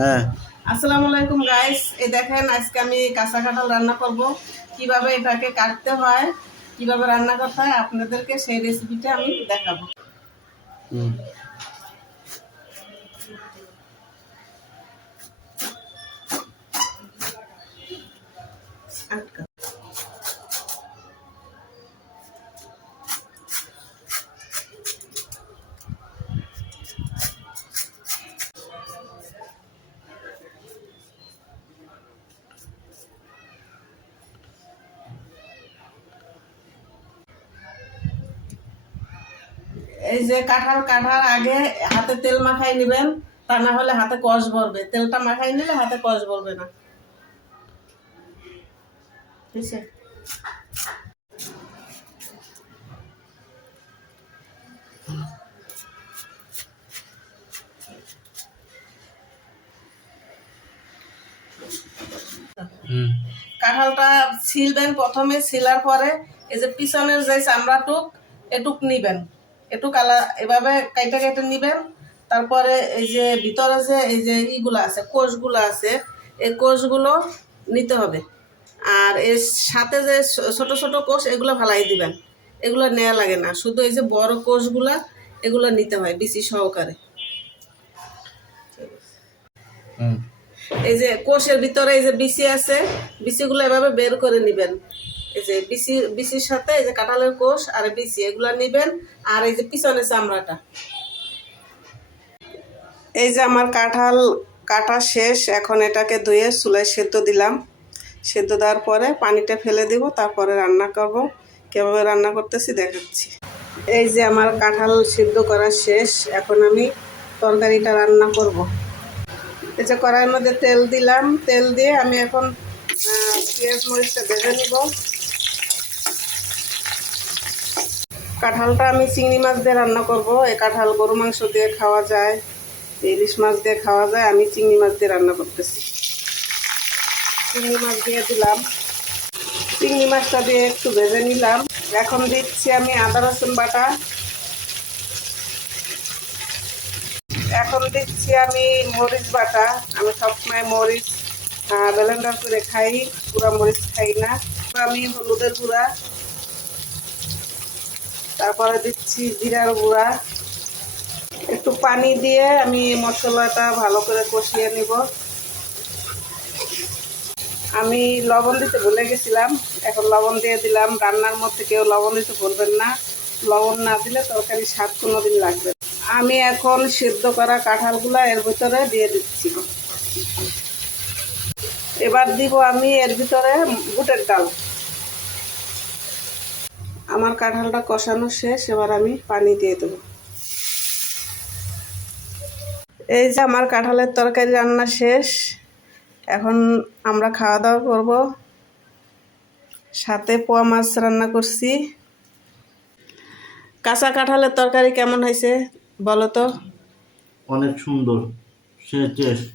হ্যাঁ। আসসালামু আলাইকুম গাইস, এই দেখেন আজকে আমি কাঁচা কাঁঠাল রান্না করব। কিভাবে এটাকে কাটতে হয়, কিভাবে রান্না করতে হয় আপনাদেরকে সেই রেসিপিটা আমি দেখাবো। হুম। আটকা। এই যে কাঁঠাল কাটার আগে হাতে তেল মাখাই নেবেন, তা না হলে হাতে কষ ভরবে। তেলটা মাখাই নিলে হাতে কষ ভরবে না, ঠিক আছে? কাঁঠালটা ছিলবেন, প্রথমে ছিলার পরে এই যে পিছনের যে চামড়াটুক এটুক নিবেন, এটুক এভাবে কাইটা কাইটা নিবেন। তারপরে এই যে ভিতরে যে এই যে ইগুলো আছে, কোষগুলো আছে, এই কোষগুলো নিতে হবে। আর এর সাথে যে ছোট ছোট কোষ এগুলো ফালাই দিবেন, এগুলো নেওয়া লাগে না, শুধু এই যে বড় কোষগুলা এগুলো নিতে হয় বিচি সহকারে। এই যে কোষের ভিতরে এই যে বিচি আছে, বিচিগুলো এভাবে বের করে নিবেন। এই যে বিচির সাথে এই যে কাঁঠালের কোষ আর বিচি এগুলো নিবেন। আর এই যে পিছনে চামড়াটা। এই যে আমার কাঁঠাল কাটা শেষ, এখন এটাকে ধুয়ে চুলায় সেদ্ধ দিলাম। সেদ্ধ দেওয়ার পরে পানিটা ফেলে দিব, তারপরে রান্না করব। কিভাবে রান্না করতেছি দেখাচ্ছি। এই যে আমার কাঁঠাল সিদ্ধ করা শেষ, এখন আমি তরকারিটা রান্না করব। এই যে কড়াইয়ের মধ্যে তেল দিলাম, তেল দিয়ে আমি এখন পেঁয়াজ মরিচটা ভেজে নিব। কাঁঠালটা আমি চিংড়ি মাছ দিয়ে রান্না করব। এই কাঁঠাল গরু মাংস দিয়ে খাওয়া যায়, ইলিশ মাছ দিয়ে খাওয়া যায়, আমি চিংড়ি মাছ দিয়ে রান্না করতেছি। চিংড়ি মাছ দিয়ে দিলাম, চিংড়ি মাছটা দিয়ে একটু ভেজে নিলাম। এখন দিচ্ছি আমি আদা রসুন বাটা। এখন দিচ্ছি আমি মরিচ বাটা। আমি সবসময় মরিচ ব্লেন্ডার করে খাই, গুঁড়া মরিচ খাই না। আমি হলুদের গুঁড়া, তারপরে দিচ্ছি জিরার গুঁড়া। একটু পানি দিয়ে আমি মশলাটা ভালো করে কষিয়ে নিব। আমি লবণ দিতে ভুলে গেছিলাম, এখন লবণ দিয়ে দিলাম। রান্নার মধ্যে কেউ লবণ দিতে ভুলবেন না, লবণ না দিলে তরকারি স্বাদ কোনোদিন লাগবে। আমি এখন সিদ্ধ করা কাঁঠালগুলা এর ভিতরে দিয়ে দিচ্ছি। এবার দিব আমি এর ভিতরে বুটের ডাল। আমার কাঁঠালটা কষানো শেষ, এবার আমি পানি দিয়ে দেবো। এই যে আমার কাঁঠালের তরকারি রান্না শেষ, এখন আমরা খাওয়া দাওয়া করব। সাথে পোয়া মাছ রান্না করছি। কাঁচা কাঁঠালের তরকারি কেমন হয়েছে বলো তো? অনেক সুন্দর, সে টেস্ট।